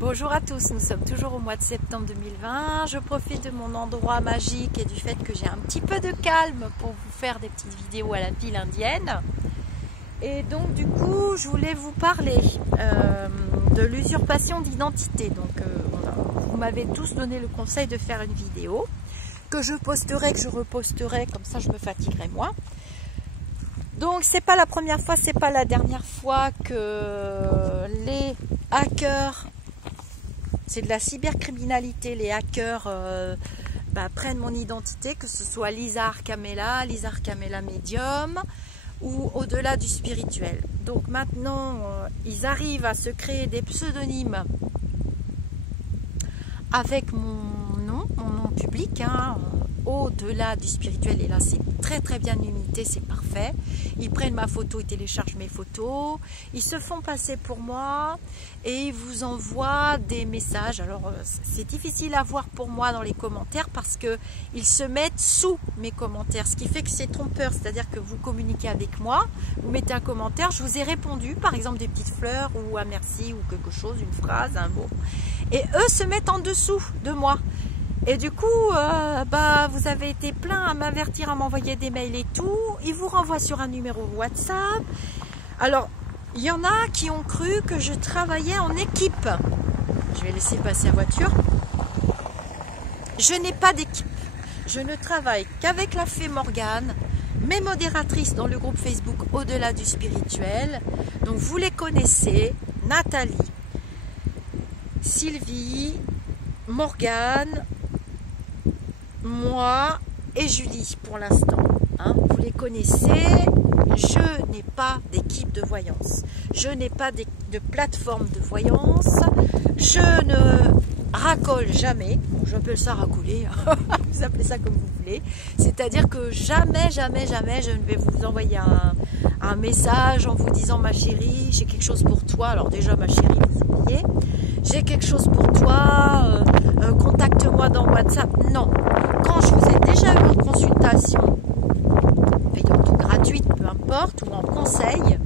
Bonjour à tous, nous sommes toujours au mois de septembre 2020. Je profite de mon endroit magique et du fait que j'ai un petit peu de calme pour vous faire des petites vidéos à la ville indienne. Et donc du coup, je voulais vous parler de l'usurpation d'identité. Donc vous m'avez tous donné le conseil de faire une vidéo que je posterai, que je reposterai, comme ça je me fatiguerai moins. Donc c'est pas la première fois, c'est pas la dernière fois que les hackers, c'est de la cybercriminalité, les hackers prennent mon identité, que ce soit Lisa Arcamella Médium ou au-delà du spirituel. Donc maintenant, ils arrivent à se créer des pseudonymes avec mon nom public, au-delà du spirituel, et là c'est très très bien imité, c'est parfait. Ils prennent ma photo, ils téléchargent mes photos, ils se font passer pour moi et ils vous envoient des messages. Alors c'est difficile à voir pour moi dans les commentaires parce que ils se mettent sous mes commentaires, ce qui fait que c'est trompeur, c'est-à-dire que vous communiquez avec moi, vous mettez un commentaire, je vous ai répondu, par exemple des petites fleurs ou un merci ou quelque chose, une phrase, un mot, et eux se mettent en dessous de moi. Et du coup, vous avez été plein à m'avertir, à m'envoyer des mails et tout. Ils vous renvoient sur un numéro WhatsApp. Alors, il y en a qui ont cru que je travaillais en équipe. Je vais laisser passer la voiture. Je n'ai pas d'équipe. Je ne travaille qu'avec la fée Morgane, mes modératrices dans le groupe Facebook Au-delà du spirituel. Donc, vous les connaissez. Nathalie, Sylvie, Morgane, moi et Julie pour l'instant. Vous les connaissez. Je n'ai pas d'équipe de voyance. Je n'ai pas de plateforme de voyance. Je ne racole jamais. J'appelle ça racoler. Vous appelez ça comme vous voulez. C'est-à-dire que jamais je ne vais vous envoyer un message en vous disant ma chérie, j'ai quelque chose pour toi. Alors déjà ma chérie, vous oubliez. J'ai quelque chose pour toi. Contacte-moi dans WhatsApp. Non. Quand je vous ai déjà eu en consultation payante ou gratuite, peu importe, ou en conseil,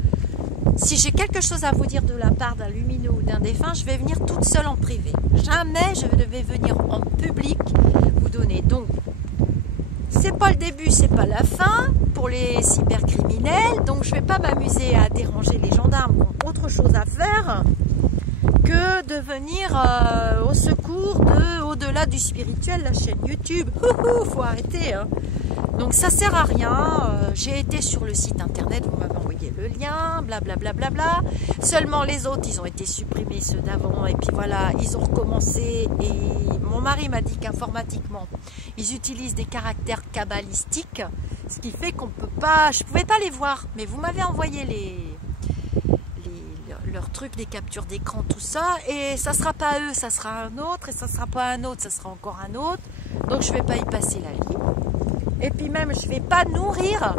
si j'ai quelque chose à vous dire de la part d'un lumineux ou d'un défunt, je vais venir toute seule en privé. Jamais je ne vais venir en public vous donner. Donc, c'est pas le début, c'est pas la fin pour les cybercriminels. Donc, je vais pas m'amuser à déranger les gendarmes qui ont autre chose à faire que de venir au secours de Au-delà du spirituel, la chaîne YouTube. Faut arrêter. Donc ça sert à rien. J'ai été sur le site internet, vous m'avez envoyé le lien, blablabla. Seulement les autres, ils ont été supprimés, ceux d'avant, et puis voilà, ils ont recommencé. Et mon mari m'a dit qu'informatiquement, ils utilisent des caractères kabbalistiques, ce qui fait qu'on peut pas, je pouvais pas les voir, mais vous m'avez envoyé leurs trucs, les captures d'écran, tout ça, et ça sera pas eux, ça sera un autre, et ça sera pas un autre, ça sera encore un autre. Donc je vais pas y passer la ligne. Et puis même je vais pas nourrir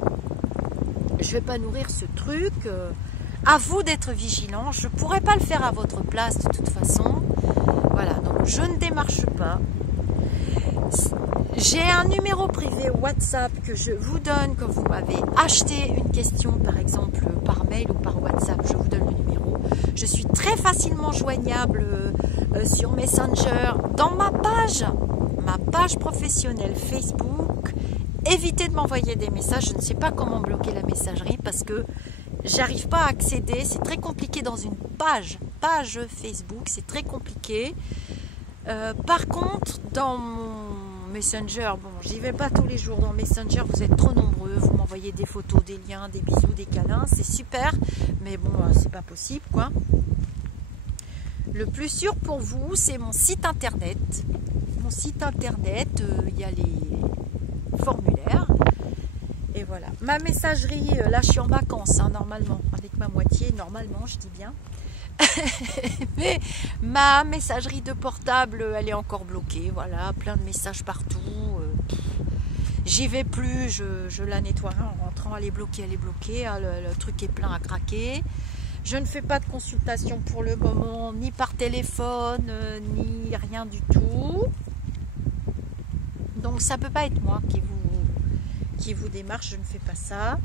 ce truc. À vous d'être vigilant. Je pourrais pas le faire à votre place de toute façon. Voilà, donc je ne démarche pas. J'ai un numéro privé WhatsApp que je vous donne quand vous m'avez acheté une question, par exemple par mail ou par WhatsApp, je vous donne le numéro. Je suis très facilement joignable sur Messenger, dans ma page professionnelle Facebook. Évitez de m'envoyer des messages, je ne sais pas comment bloquer la messagerie parce que j'arrive pas à accéder, c'est très compliqué dans une page Facebook, c'est très compliqué. Par contre, dans mon Messenger, bon, j'y vais pas tous les jours dans Messenger, vous êtes trop nombreux, vous m'envoyez des photos, des liens, des bisous, des câlins, c'est super, mais bon, c'est pas possible, quoi. Le plus sûr pour vous, c'est mon site internet. Mon site internet, il y a les formulaires, et voilà. Ma messagerie, là je suis en vacances, normalement, avec ma moitié, normalement, je dis bien. Mais ma messagerie de portable, elle est encore bloquée, voilà, plein de messages partout. J'y vais plus, je la nettoierai en rentrant, elle est bloquée, le truc est plein à craquer. Je ne fais pas de consultation pour le moment, ni par téléphone, ni rien du tout. Donc ça peut pas être moi qui vous démarche, je ne fais pas ça.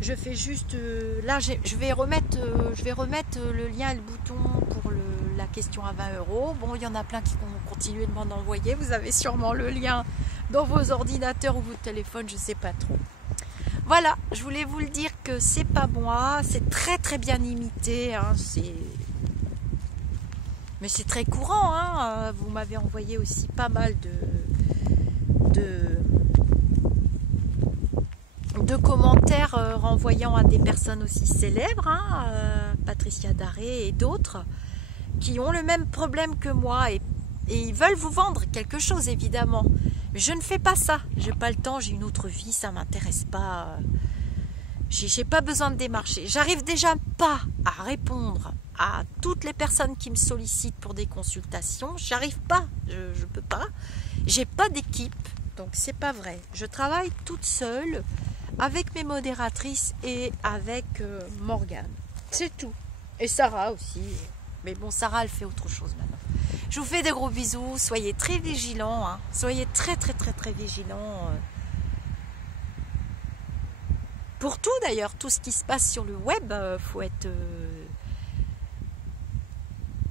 Je fais juste, là je vais remettre le lien et le bouton pour la question à 20 €. Bon, il y en a plein qui vont continuer de m'en envoyer. Vous avez sûrement le lien dans vos ordinateurs ou vos téléphones, je ne sais pas trop. Voilà, je voulais vous le dire que c'est pas moi, c'est très très bien imité, hein, mais c'est très courant, hein. Vous m'avez envoyé aussi pas mal de commentaires renvoyant à des personnes aussi célèbres, hein, Patricia Daré et d'autres, qui ont le même problème que moi et ils veulent vous vendre quelque chose évidemment. Mais je ne fais pas ça, j'ai pas le temps, j'ai une autre vie, ça m'intéresse pas. J'ai pas besoin de démarcher. J'arrive déjà pas à répondre à toutes les personnes qui me sollicitent pour des consultations. J'arrive pas, je peux pas. J'ai pas d'équipe, donc c'est pas vrai. Je travaille toute seule avec mes modératrices et avec Morgane. C'est tout. Et Sarah aussi. Mais bon, Sarah, elle fait autre chose maintenant. Je vous fais des gros bisous. Soyez très vigilants. Hein. Soyez très, très, très, très vigilants. Pour tout d'ailleurs, tout ce qui se passe sur le web, faut être...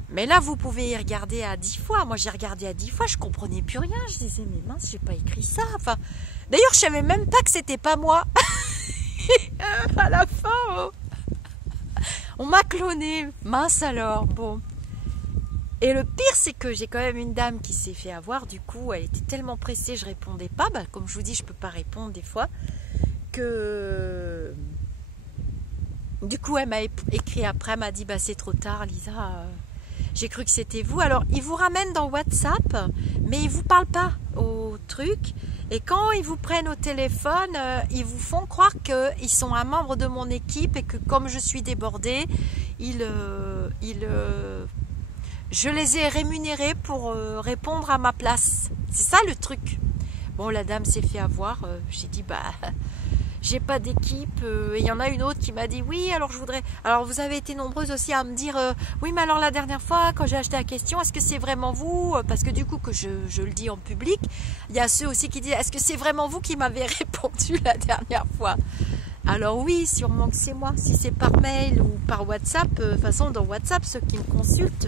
Mais là, vous pouvez y regarder à 10 fois. Moi, j'ai regardé à 10 fois, je comprenais plus rien. Je disais, mais mince, j'ai pas écrit ça. Enfin, d'ailleurs, je savais même pas que c'était pas moi. À la fin, oh. On m'a cloné. Mince alors, bon. Et le pire, c'est que j'ai quand même une dame qui s'est fait avoir. Du coup, elle était tellement pressée, je répondais pas. Bah, comme je vous dis, je peux pas répondre des fois. Que... Du coup, elle m'a écrit après, elle m'a dit, bah, c'est trop tard, Lisa. J'ai cru que c'était vous. Alors, ils vous ramènent dans WhatsApp, mais ils vous parlent pas au truc. Et quand ils vous prennent au téléphone, ils vous font croire qu'ils sont un membre de mon équipe et que comme je suis débordée, je les ai rémunérés pour répondre à ma place. C'est ça le truc. Bon, la dame s'est fait avoir. J'ai dit, bah... J'ai pas d'équipe. Et il y en a une autre qui m'a dit oui, alors je voudrais... Alors vous avez été nombreuses aussi à me dire oui, mais alors la dernière fois, quand j'ai acheté la question, est-ce que c'est vraiment vous? Parce que du coup, que je le dis en public, il y a ceux aussi qui disent est-ce que c'est vraiment vous qui m'avez répondu la dernière fois? Alors oui, sûrement que c'est moi. Si c'est par mail ou par WhatsApp, de toute façon, dans WhatsApp, ceux qui me consultent,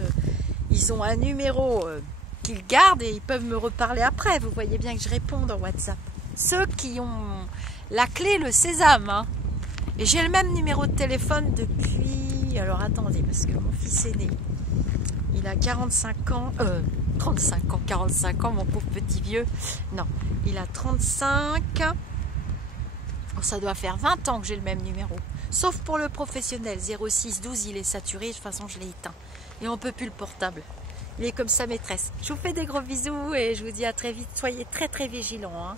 ils ont un numéro qu'ils gardent et ils peuvent me reparler après. Vous voyez bien que je réponds dans WhatsApp. Ceux qui ont... la clé, le sésame. Hein. Et j'ai le même numéro de téléphone depuis... Alors attendez, parce que mon fils aîné, il a 45 ans... 35 ans, 45 ans, mon pauvre petit vieux. Non, il a 35. Oh, ça doit faire 20 ans que j'ai le même numéro. Sauf pour le professionnel. 06 12, il est saturé. De toute façon, je l'ai éteint. Et on ne peut plus le portable. Il est comme sa maîtresse. Je vous fais des gros bisous et je vous dis à très vite. Soyez très très vigilants. Hein.